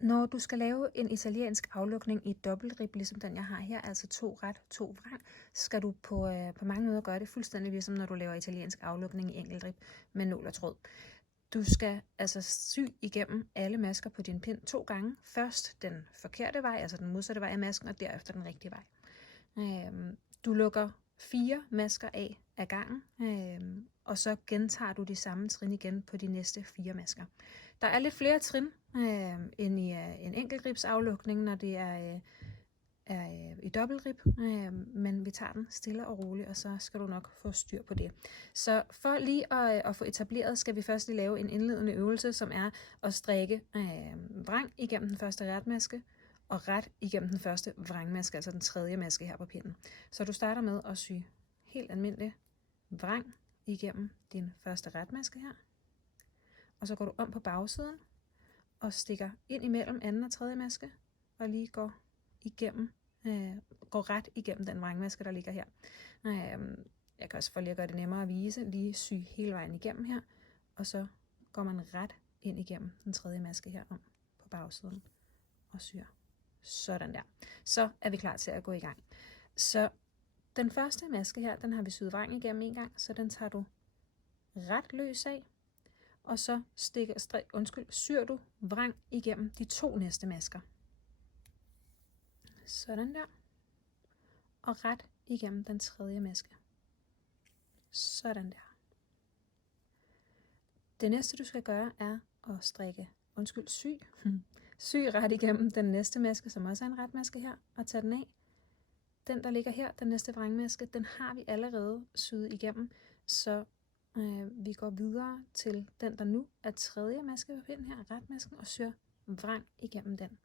Når du skal lave en italiensk aflukning i dobbeltrib, ligesom den jeg har her, altså 2 ret, 2 vrang, så skal du på mange måder gøre det fuldstændig ligesom når du laver italiensk aflukning i enkeltrib med nål og tråd. Du skal altså sy igennem alle masker på din pind 2 gange. Først den forkerte vej, altså den modsatte vej af masken, og derefter den rigtige vej. Du lukker 4 masker af gangen, og så gentager du de samme trin igen på de næste 4 masker. Der er lidt flere trin end i en enkeltribsaflukning, når det er i dobbeltrib, men vi tager den stille og roligt, og så skal du nok få styr på det. Så for lige at få etableret, skal vi først lige lave en indledende øvelse, som er at strikke vrang igennem den første retmaske, og ret igennem den første vrangmaske, altså den tredje maske her på pinden. Så du starter med at sy helt almindelig vrang igennem din første retmaske her, og så går du om på bagsiden, og stikker ind imellem anden og tredje maske, og lige går ret igennem den vrangmaske, der ligger her. Jeg kan også for lige at gøre det nemmere at vise, lige sy hele vejen igennem her, og så går man ret ind igennem den tredje maske her om på bagsiden, og syr. Sådan der. Så er vi klar til at gå i gang. Så den første maske her, den har vi syet vrang igennem en gang, så den tager du ret løs af, og så syr du vrang igennem de 2 næste masker. Sådan der. Og ret igennem den tredje maske. Sådan der. Det næste du skal gøre er at sy ret igennem den næste maske, som også er en retmaske her, og tage den af. Den der ligger her, den næste vrangmaske, den har vi allerede syet igennem, så vi går videre til den der nu er tredje maske på pinden her, retmasken, og syr vrang igennem den.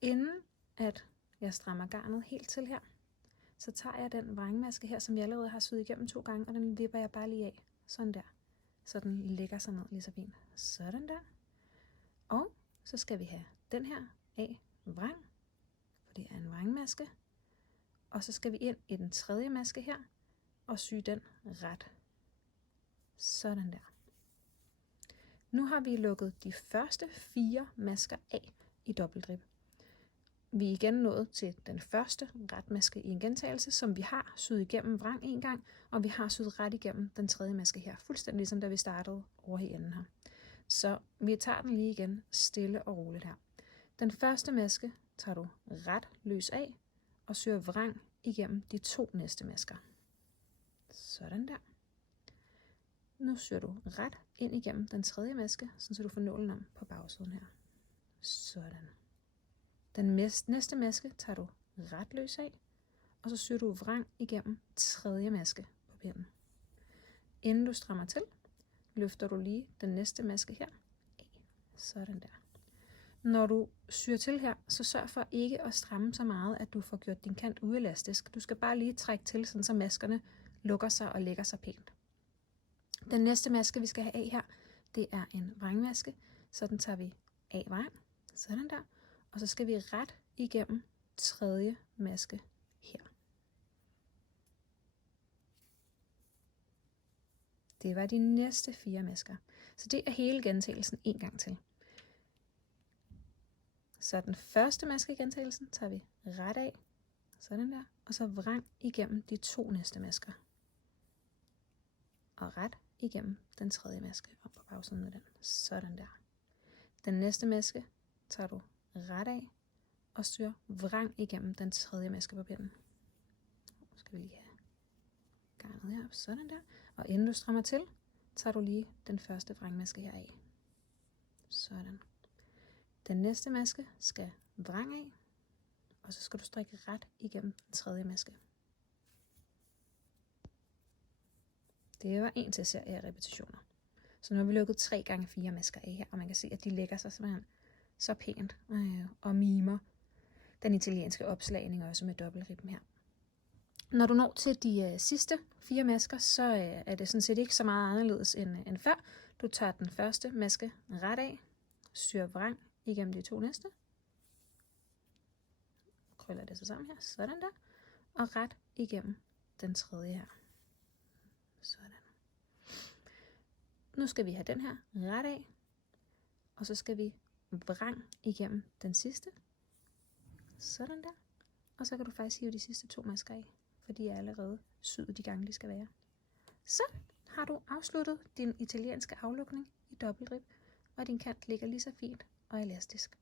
Inden at jeg strammer garnet helt til her, så tager jeg den vrangmaske her, som jeg allerede har syet igennem 2 gange, og den vipper jeg bare lige af. Sådan der. Så den lægger sig ned lige så fint. Sådan der. Og så skal vi have den her af vrang, for det er en vrangmaske. Og så skal vi ind i den tredje maske her, og sy den ret. Sådan der. Nu har vi lukket de første 4 masker af i dobbeltrib. Vi er igen nået til den første retmaske i en gentagelse, som vi har syet igennem vrang en gang, og vi har syet ret igennem den tredje maske her, fuldstændig ligesom da vi startede over i enden her. Så vi tager den lige igen, stille og roligt her. Den første maske tager du ret løs af, og syr vrang igennem de 2 næste masker. Sådan der. Nu syr du ret ind igennem den tredje maske, så du får nålen om på bagsiden her. Sådan. Den næste maske tager du ret løs af, og så syr du vrang igennem tredje maske på pinden. Inden du strammer til, løfter du lige den næste maske her af. Sådan der. Når du syr til her, så sørg for ikke at stramme så meget, at du får gjort din kant uelastisk. Du skal bare lige trække til, så maskerne lukker sig og lægger sig pænt. Den næste maske, vi skal have af her, det er en vrangmaske, så den tager vi af vrang. Sådan der. Og så skal vi ret igennem tredje maske her. Det var de næste 4 masker. Så det er hele gentagelsen en gang til. Så den første maske i gentagelsen tager vi ret af. Sådan der. Og så vrang igennem de 2 næste masker. Og ret igennem den tredje maske op på bagsiden af den. Sådan der. Den næste maske tager du ret af og syr vrang igennem den tredje maske på pinden. Nu skal vi lige have garnet her, sådan der. Og inden du strammer til, tager du lige den første vrangmaske her af. Sådan. Den næste maske skal vrang af, og så skal du strikke ret igennem den tredje maske. Det var en til serie af repetitioner. Så nu har vi lukket 3 gange 4 masker af her, og man kan se, at de lægger sig simpelthen så pænt og mimer den italienske opslagning også med dobbeltribben her. Når du når til de sidste 4 masker, så er det sådan set ikke så meget anderledes end før. Du tager den første maske ret af, syr vrang igennem de 2 næste, krøller det så sammen her, sådan der, og ret igennem den tredje her. Sådan. Nu skal vi have den her ret af, og så skal vi vrang igennem den sidste. Sådan der. Og så kan du faktisk hive de sidste 2 masker af, for de er allerede syet de gange, de skal være. Så har du afsluttet din italienske aflukning i dobbeltrib, og din kant ligger lige så fint og elastisk.